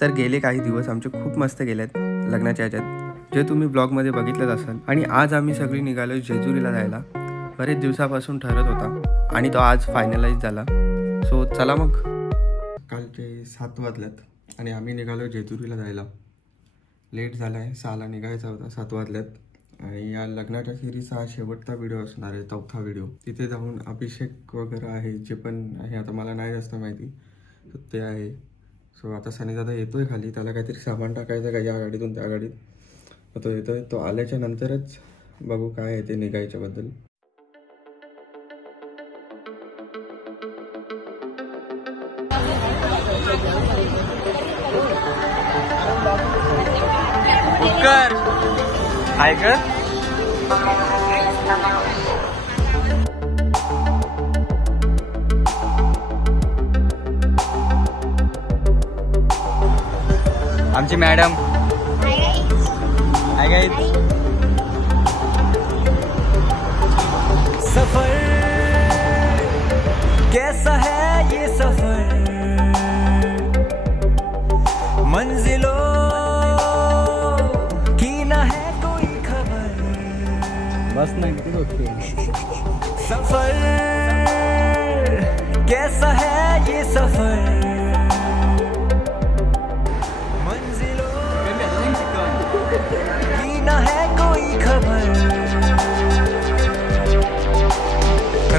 तर गेले काही दिवस आमचे खूप मस्त गेलेत लग्नाच्या ह्याच्यात, जे तुम्ही ब्लॉगमध्ये बघितलंच असाल. आणि आज आम्ही सगळी निघालो जेजुरीला जायला. बरेच दिवसापासून ठरत होता आणि तो आज फायनलाइज झाला. सो चला मग. कालचे 7 वाजल्यात आणि आम्ही निघालो जेजुरीला जायला. लेट झाला आहे, 6ला निघायचा होता, 7 वाजल्यात. आणि या लग्नाच्या सिरीजचा हा शेवटचा व्हिडिओ असणार आहे, 4था व्हिडिओ. तिथे जाऊन अभिषेक वगैरे आहे, जे पण आहे आता मला नाही जास्त माहिती, तर ते आहे. सो आता सनी दादा येतोय खाली, त्याला काहीतरी सामान टाकायचं का या गाडीतून त्या गाडीत, तो येतोय. तो आल्याच्या नंतरच बघू काय आहे ते निघायच्याबद्दल. कर हाय कर. आमची मॅडम हाय गाइस. सफर कैसा है ये सफर, मंजिलों बस ना किती होती. सफर कैसा है ये सफर, मंजिलों की ना है कोई खबर.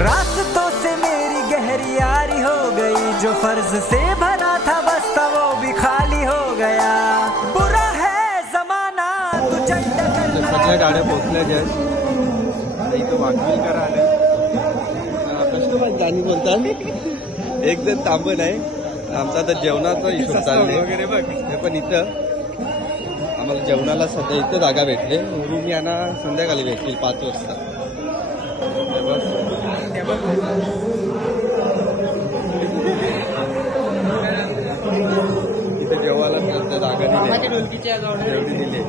रास्तों से मेरी गहरी यारी हो गई, जो फर्ज से भरा था बस्ता वो भी खाली हो गया. बुरा है जमाना तू सगळ्या गाड्या पोहोचल्या ज्या इथं वाकविलकर आले. कस्टमर गाणी बोलतात, एक जण थांबण आहे. आमचा आता जेवणाचा हिशोब चालले वगैरे बघ. हे पण इथं आम्हाला जेवणाला सध्या इथं जागा भेटले. रूम यांना संध्याकाळी भेटतील 5 वाजता. इथे जेवायला सध्या जागा दिली, दिली.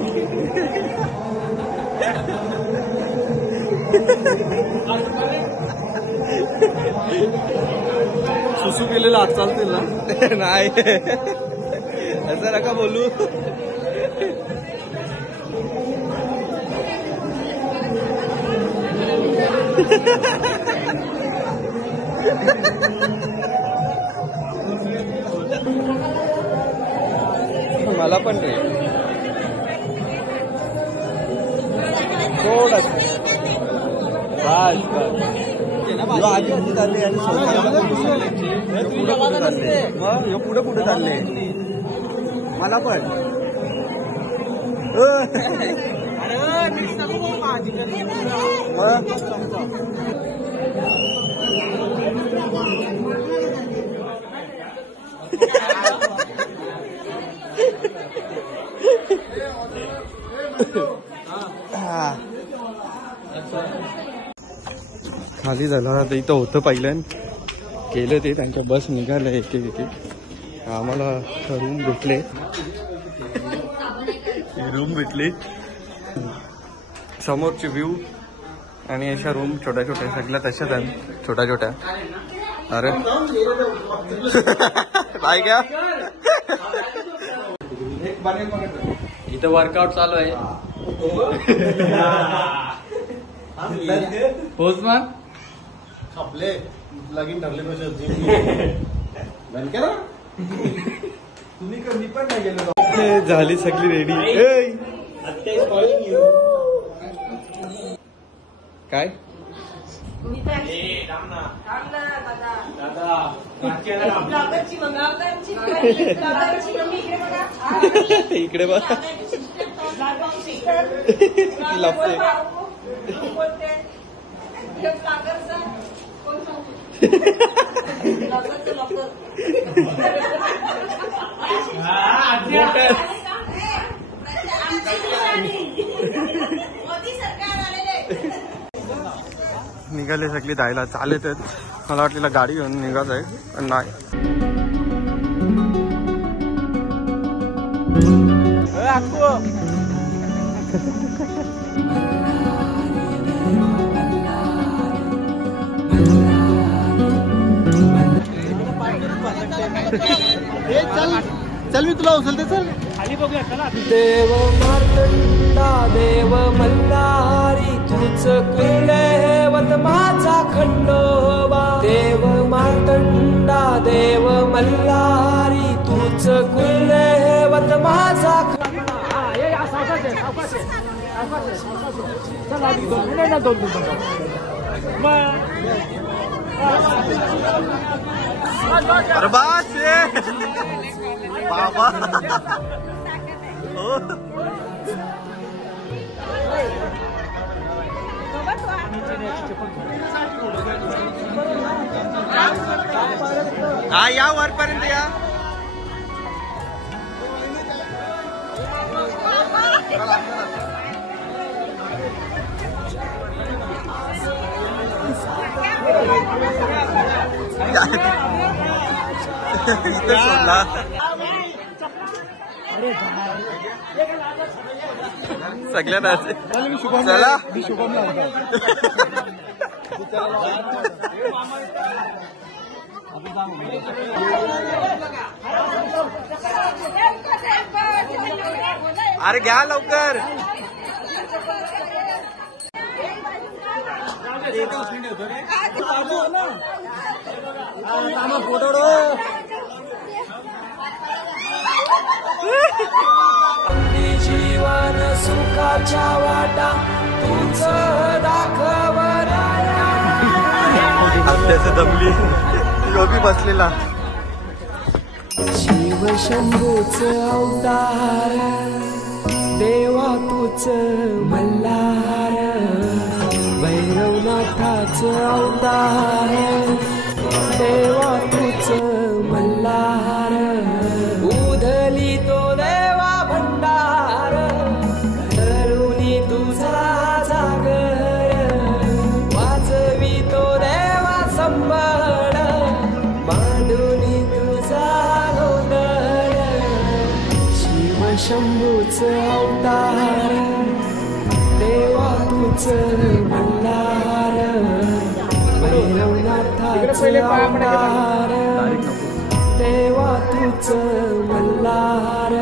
सुसू केलेला हात चालतील ना. नाही असं नका बोलू. मला पण रे थोडं आधी आधी चालले आणि पुढे पुढे चालले. मला पण खाली झाला. आता इथं होतं पहिल्यान केलं ते, त्यांच्या बस निघाल्या एक एक. आम्हाला रूम भेटले, समोरची व्ह्यू आणि अशा रूम छोट्या छोट्या सगळ्या तशाच आहेत, छोट्या छोट्या. अरे बाय का इथं वर्कआउट चालू आहे. होच मग आपले लगीन ठरले तुम्ही कमी पण नाही गेलो. झाली सगळी रेडी. काय इकडे बघ लागते. निघाले सगळी जायला चालत आहेत. मला वाटलेलं गाडी घेऊन निघायचं आहे पण नाही. चल मी तुला उचलते चल खाली बघूया चला देव मार्तंडा देव मल्हारी तुझ कुलदैवत माझा खंडोबा देव मार्तंडा देव मल्हारी तुझ कुलदैवत माझा बाबा हा या वरपर्यंत या सगळ्यांना चला अरे घ्या लवकर जीवन सुखाच्या वाटा तुझ दाखवराया त्याचं दमली योगी बसलेला शिव शंभूच अवतार देवा तुझ मल्हार भैरवनाथाच अवतार देवा तुझ मल्हार उधली तो देवा भंडार करुणी तुझा जागर वाजवी तो देवा संबळ मांडुनी तुझा गोंधळ शिव शंभूच अवतार देवा तुझ मल्हार भैरवनाथाच अवतार देवा तुझ मल्हार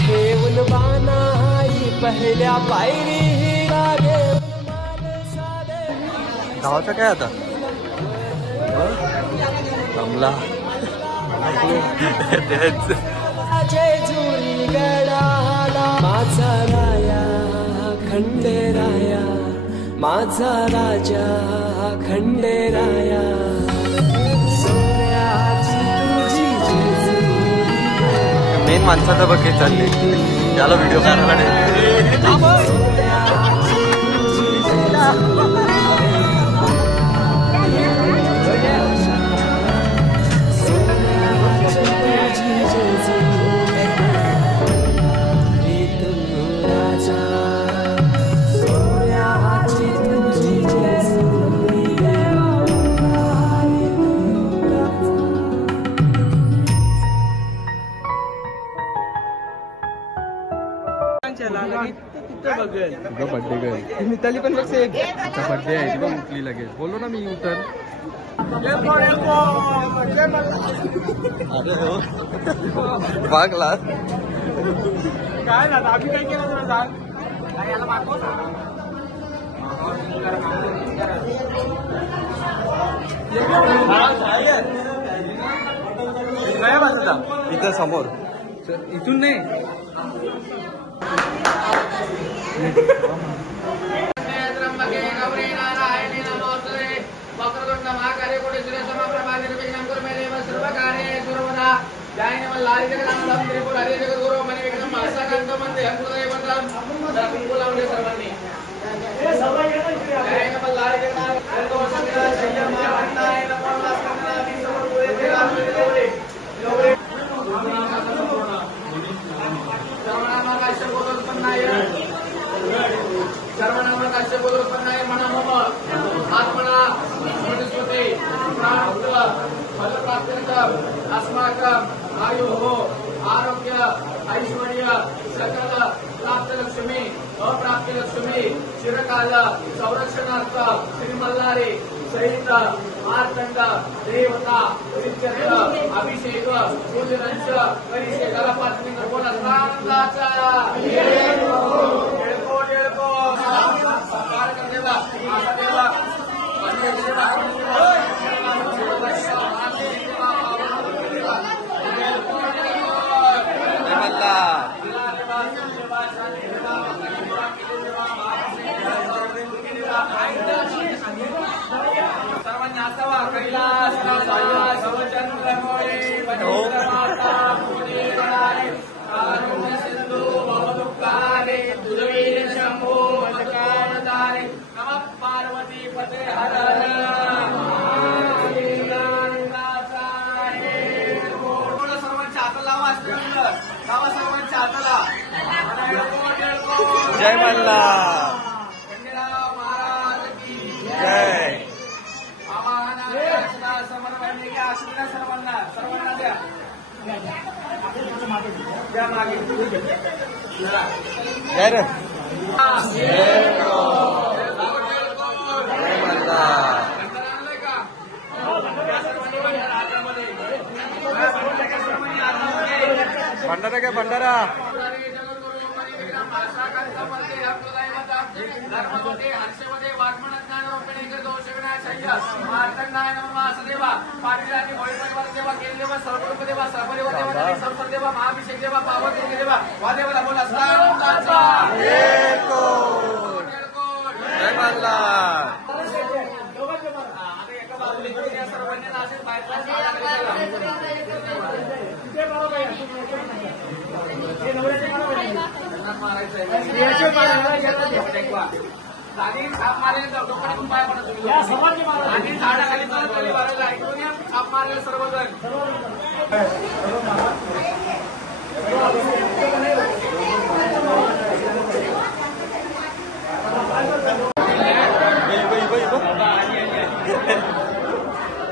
ठेवून बाणाई पहिल्या पायरी लागे गावाचं काय आता कमला जेजुरी गडाला माझा राया खंडेराया माझा राजा खंडेराया सोन्याची तुझी जेजुरी मेन माणसाचं बघ हे चालले त्याला व्हिडिओ करायला बर्थडे गर्ल मिताली पण बघ बर्थडे आहे बघ उठली लगेच बोललो ना मी उतर बागला काय झालं आम्ही काय केलं तुला सांग काय वाजता इथं समोर इथून नाही आत्मना दीर्घम आयु हो, आरोग्य ऐश्वर्य सकल प्राप्त लक्ष्मी अप्राप्त लक्ष्मी चिरकाल संरक्षणार्थ श्रीमल्लारी सहित मार्तंड देवता परिचर्य अभिषेक पूजनंच करिष्ये गणपती बोला सांगाचा येळकोट येळकोट साकार कर देवा देवा सर्वांनी असावा कैलास सिंधू भवदुःखारे तुझवीर शंभो मधुकामदारे नमः पार्वती पते हर सर्वांच्या हात लावा लावा सर्वांच्या हाताला जय मल्हार महाराज की जय. समर्पण घ्या सर्वांना सर्वांना द्या द्या मागे जय रे. भंडारा काय भंडारा धर्ममध्ये हर्षमध्ये वाग्मनज्ञान रोपणे मार्तंडाय नमः वासुदेवा पाटीलांनी भोळेपणवर देवा केलेवा सर्वरूप देवा सर्वदेव देवा संपत देवा महाभिषेक देवा पावती देवा वादेवाला बोला सांगाचा जय मल्हार. आता एका बाजूला सर्वांनी नाशिक बाहेर जागी छाप मारले लोकांनी पाय पडत आणि झाडाखाली तळी वाढायला ऐकून छाप मारले सर्वजण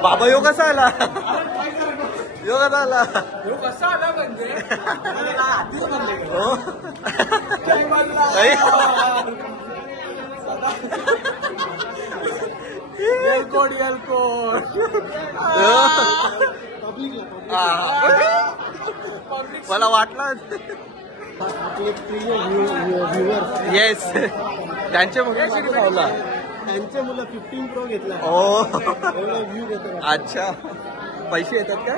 बाबा योग कसा आला योग कसा आला कसा आला म्हणजे हो एलकोट एलकोट मला वाटलं येस त्यांचे मुलं लावला त्यांचे मुलं 15 प्रो घेतला. ओ व्ह्यू घेतो. अच्छा पैसे येतात का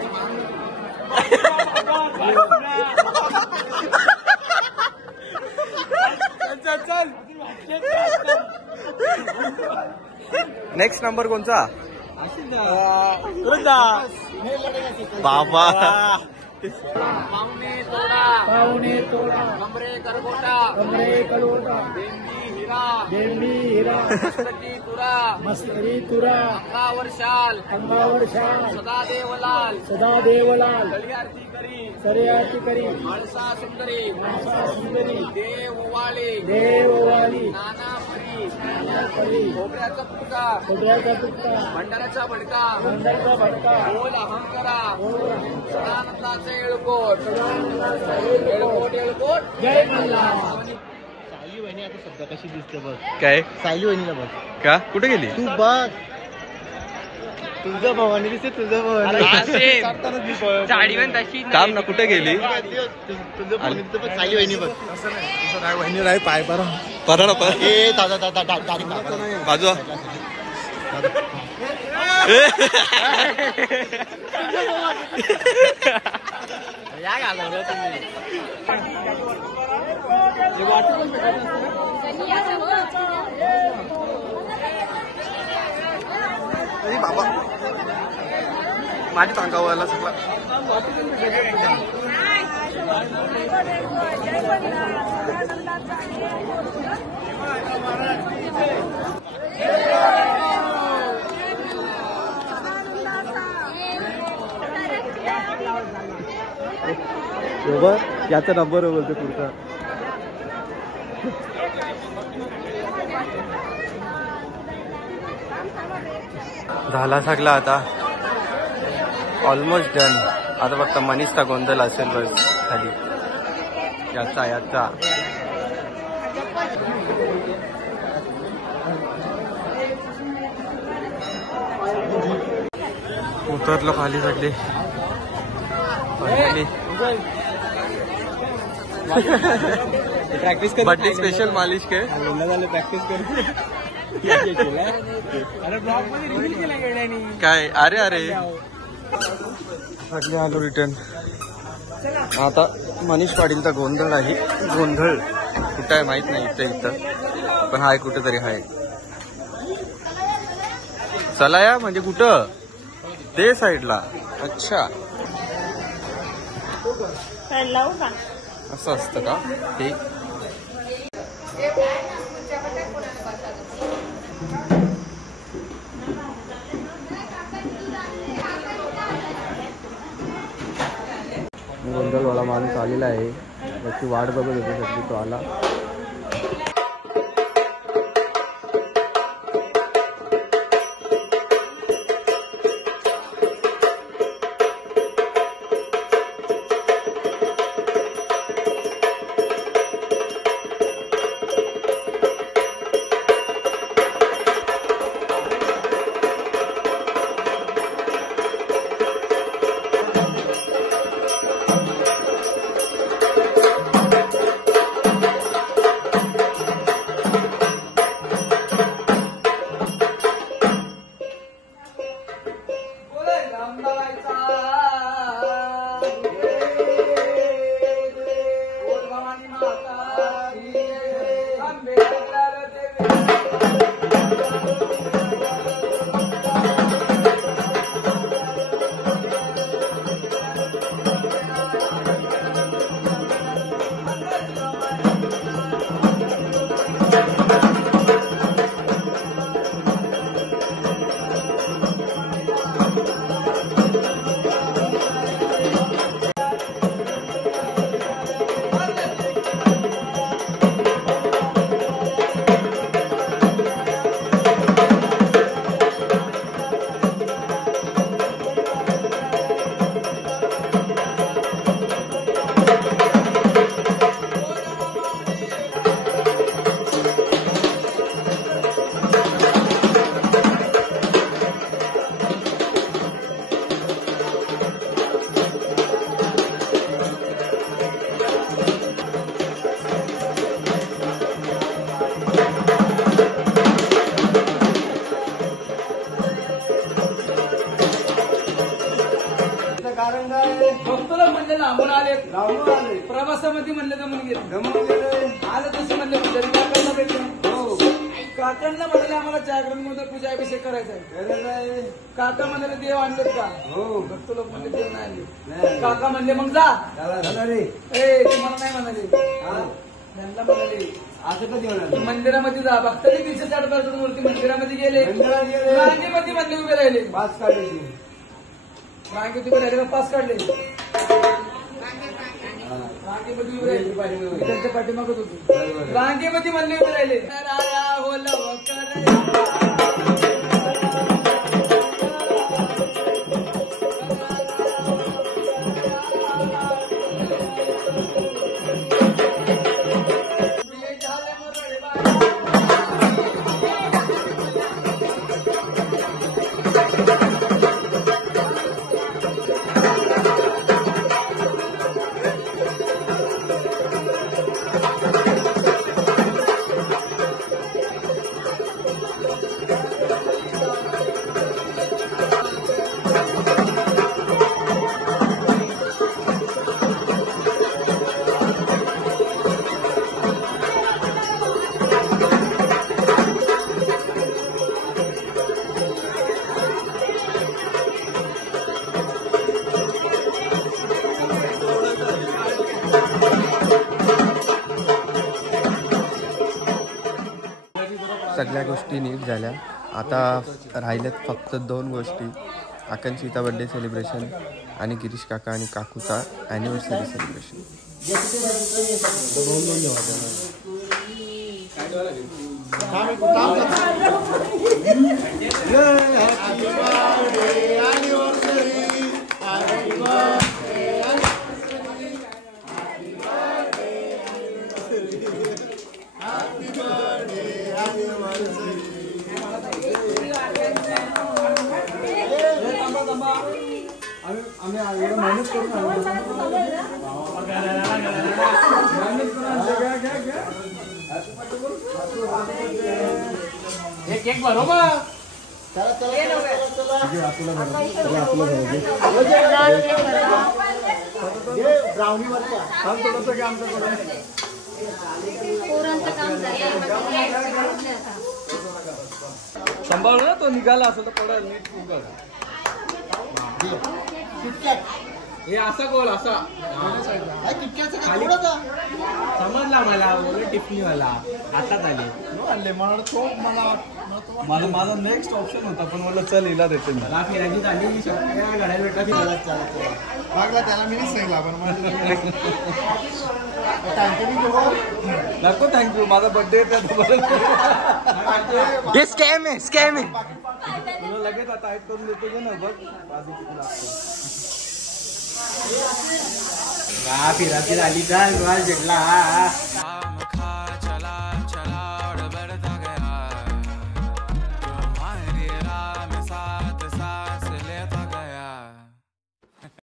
चल चल नेक्स्ट नंबर कोणचा बाबा पाहुणे तोडा कमरे करगोटा देंबी हिरा मस्तकी तुरा अंगावर शाल सदा देवलाल करी आळसा सुंदरी देव ओवाळी नाना परी खोबऱ्याचा तुटका भंडाराचा भडका बोल अहंकारा सदानंदाचे येळकोट जय मल्हार. सायली वहिनी आता सध्या कशी दिसते बघ. काय सायली वहिनीला बघ का कुठे गेली तू बघ. तुझं भवानी दिसते तुझं भवानी काम ना कुठे गेली तुझं भवानी दिसतं पण सायली वहिनी बघ. तसं नाही वहिनी राही पाय परा ए दादा बाजू या घालवलं तुम्ही. बाबा माझ्या अंगावरला सगळा याचा नंबर बोलतो पुढचा झाला सगळा आता ऑलमोस्ट डन. आता फक्त मनीषचा गोंधळ असेल बस खाली याचा उतरलो खाली सगळे प्रॅक्टिस कर बर्थडे स्पेशल मालिश के प्रॅक्टिस कर अरे ब्लॉग मध्ये रिव्ह्यू केला गेल्यानी काय अरे सगळे आलो रिटर्न. आता मनीष पाटीलचा गोंधळ आहे. गोंधळ कुठं आहे माहित नाही इथं पण हाय कुठेतरी हाय. चला या म्हणजे कुठं ते साईडला. अच्छा असं असतं का ते. गोंधळवाला माणूस आलेला आहे. त्याची वाट बघत होती सगळी. तो आला. भक्तला म्हणले लांबून आले प्रवासामध्ये म्हणले जमून गेले आलं तसं म्हणले काकांना भेटले. हो काकांना म्हणाले आम्हाला जागरणमध्ये पूजा अभिषेक करायचा आहे. काका म्हणाले देव आणलेत का. हो भक्त लोक म्हणले देव नाही आणले. काका म्हणले मग जा रे. तुम्हाला नाही म्हणाले त्यांना म्हणाले असं कधी म्हणाले मंदिरामध्ये जा. भक्तांनी 360 मूर्ती मंदिरामध्ये गेले. रांगेमध्ये म्हणले उभे राहिले. पास काढले. रांगेत उभे राहिले पास काढले. रांगेमध्ये उभे राहिले. त्यांच्या पाठीमागत होते. रांगेमध्ये म्हणले उभे राहिले. सगळ्या गोष्टी नीट झाल्या. आता राहिल्यात फक्त 2 गोष्टी. आकांक्षीचा बर्थडे सेलिब्रेशन आणि गिरीश काका आणि काकूचा anniversary celebration. Happy birthday, anniversary, happy birthday. Cake बरोबर सांभाळ ना तो निघाला असं तर पडेल नीट उघड हे असा गोल असा समजला मला टिफनी वाला आताच आले माझा नेक्स्ट ऑप्शन होता पण मला चल हिला देते फिरायची झाली घड्याला भेटला मागला त्याला मी नाही सांगितलं पण नको थँक्यू माझा बर्थडे स्कॅम आहे स्कॅम आहे. तुला लगेच आता ऍड करून देतो ना बघ फिरायची झाली चाल भेटला